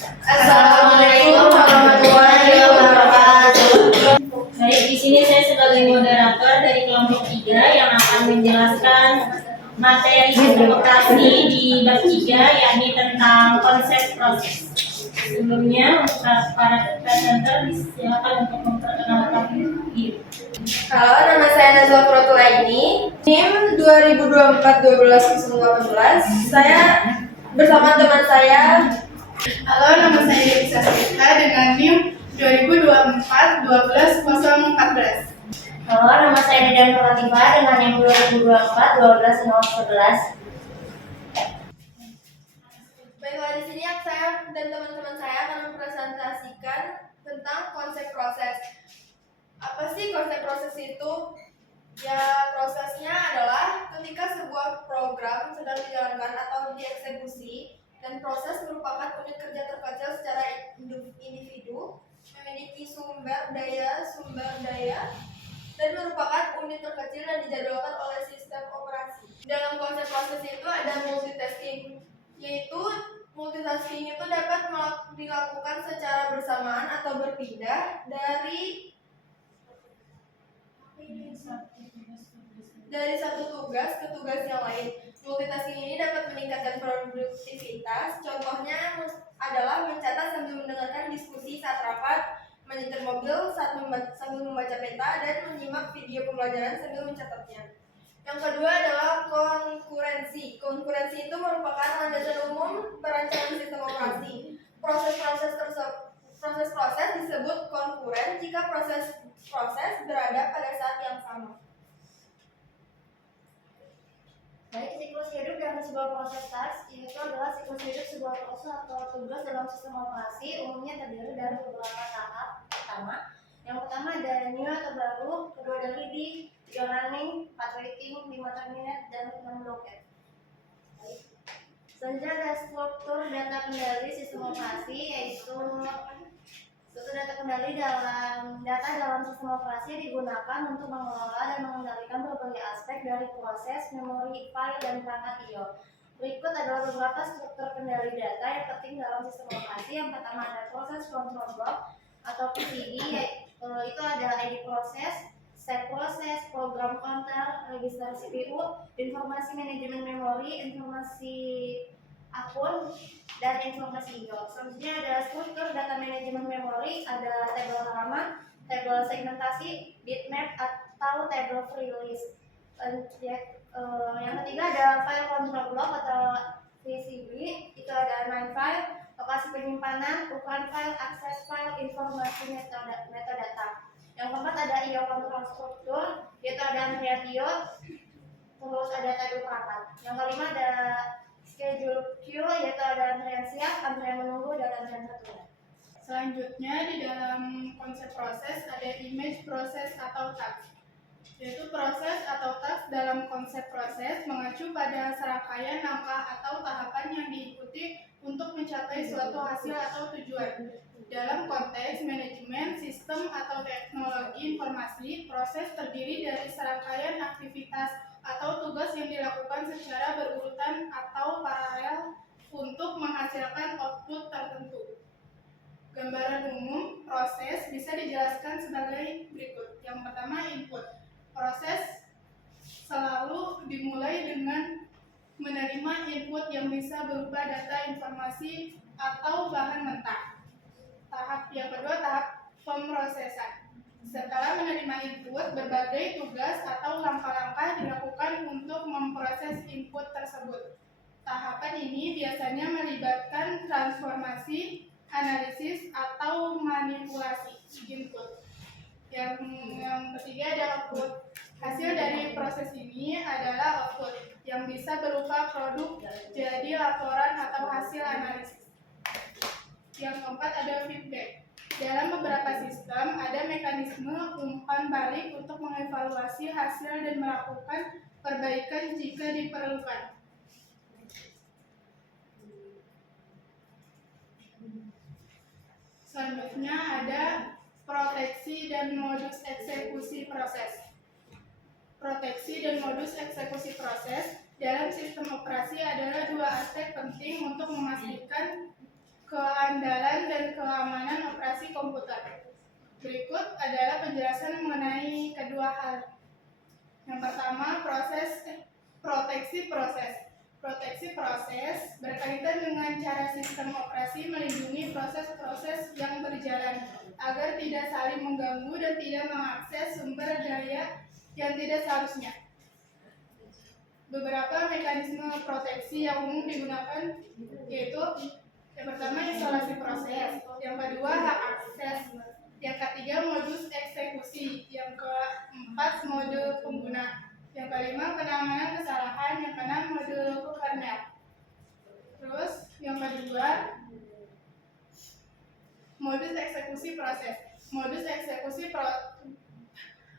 Assalamualaikum warahmatullahi wabarakatuh. Baik, di sini saya sebagai moderator dari kelompok 3 yang akan menjelaskan materi demokrasi di bab 3, yakni tentang konsep proses. Sebelumnya, para presenter silakan untuk memperkenalkan diri. Halo, nama saya Nazwa Protulaini, NIM 2024-12-018. Saya bersama teman saya. Halo, nama saya Devisa Sita dengan NIM 2024-12-014. Halo, nama saya Dedan Fatima dengan NIM 2024-12-011. Baiklah, di sini saya dan teman-teman saya akan mempresentasikan tentang konsep proses. Apa sih konsep proses itu? Ya, prosesnya adalah ketika sebuah program sedang dijalankan atau dieksekusi, dan proses merupakan unit kerja terkecil secara individu, memiliki sumber daya, dan merupakan unit terkecil yang dijadwalkan oleh sistem operasi. Dalam konsep proses itu ada multitasking, yaitu multitasking itu dapat dilakukan secara bersamaan atau berpindah dari satu tugas ke tugas yang lain. Multitasking ini dapat meningkatkan produktivitas. Contohnya adalah mencatat sambil mendengarkan diskusi saat rapat, menyetir mobil sambil membaca peta, dan menyimak video pembelajaran sambil mencatatnya. Yang kedua adalah konkurensi. Konkurensi itu merupakan landasan umum perancangan sistem operasi. Proses disebut konkuren jika proses berada pada saat yang sama. Baik, siklus hidup dari sebuah proses task itu adalah siklus hidup sebuah proses atau tugas dalam sistem operasi, umumnya terdiri dari beberapa tahap. Yang pertama ada new atau baru, kedua ada ready, 3 running, 4 waiting, 5 terminate, dan 6 blockade. Selanjutnya ada struktur data kendali sistem operasi, yaitu struktur data kendali data dalam sistem operasi digunakan untuk mengelola dan mengendalikan berbagai aspek dari proses, memori, file, dan perangkat I/O. Berikut adalah beberapa struktur kendali data yang penting dalam sistem operasi. Yang pertama ada proses control block atau PCB, itu ada ID proses, state proses, program counter, register CPU, informasi manajemen memori, informasi akun, dan informasi I/O. Selanjutnya ada struktur data manajemen memori, ada tabel halaman, tabel segmentasi, bitmap, atau tabel free list. Yang ketiga ada file control block atau PCB, itu ada main file, lokasi penyimpanan, ukuran file, akses file, informasi metadata. Yang keempat ada I/O control struktur, yaitu ada antrian I/O, terus ada tabel perangkat. Yang kelima ada schedule queue, yaitu ada antrian siap, antrian menunggu, dan antrian tertunda. Selanjutnya di dalam konsep proses ada image proses atau task. Yaitu proses atau task dalam konsep proses mengacu pada serangkaian langkah atau tahapan yang diikuti untuk mencapai suatu hasil atau tujuan. Dalam konteks manajemen sistem atau teknologi informasi, proses terdiri dari serangkaian aktivitas atau tugas yang dilakukan secara berurutan atau paralel untuk menghasilkan output tertentu. Gambaran umum proses bisa dijelaskan sebagai berikut. Yang pertama, input. Proses selalu dimulai dengan menerima input yang bisa berupa data, informasi, atau bahan mentah. Tahap yang kedua, tahap pemrosesan. Setelah menerima input, berbagai tugas atau langkah-langkah dilakukan untuk memproses input tersebut. Tahapan ini biasanya melibatkan transformasi, analisis, atau manipulasi input. Yang ketiga ada output. Hasil dari proses ini adalah output yang bisa berupa produk, jadi laporan atau hasil analisis. Yang keempat ada feedback. Dalam beberapa sistem ada mekanisme umpan balik untuk mengevaluasi hasil dan melakukan perbaikan jika diperlukan. Selanjutnya ada proteksi dan modus eksekusi proses. Proteksi dan modus eksekusi proses dalam sistem operasi adalah dua aspek penting untuk memastikan keandalan dan keamanan operasi komputer. Berikut adalah penjelasan mengenai kedua hal. Yang pertama, proteksi proses. Proteksi proses berkaitan dengan cara sistem operasi melindungi proses-proses yang berjalan agar tidak saling mengganggu dan tidak mengakses sumber daya yang tidak seharusnya. Beberapa mekanisme proteksi yang umum digunakan yaitu yang pertama isolasi proses, yang kedua hak akses, yang ketiga modus eksekusi, yang keempat mode pengguna, yang kelima penanganan kesalahan, yang keenam mode kernel. Terus yang kedua modus eksekusi proses.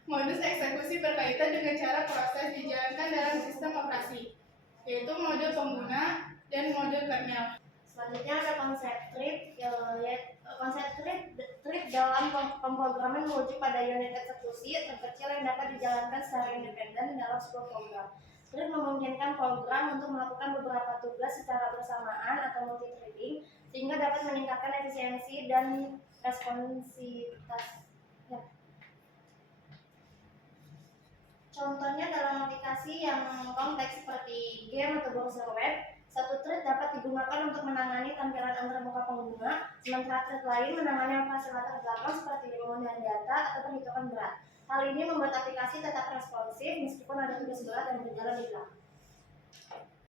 Modus eksekusi berkaitan dengan cara proses dijalankan dalam sistem operasi, yaitu mode pengguna dan mode kernel. Selanjutnya ada konsep trip. Konsep trip dalam pemrograman merujuk pada unit eksekusi terkecil yang dapat dijalankan secara independen dalam sebuah program. Trip memungkinkan program untuk melakukan beberapa tugas secara bersamaan atau multi-threading sehingga dapat meningkatkan efisiensi dan responsivitas. Ya. Contohnya dalam aplikasi yang kompleks seperti game atau browser web, satu thread dapat digunakan untuk menangani tampilan antarmuka pengguna, sementara thread lain menangani operasi latar belakang seperti pemungutan data atau perhitungan berat. Hal ini membuat aplikasi tetap responsif meskipun ada tugas berat yang berjalan di belakang.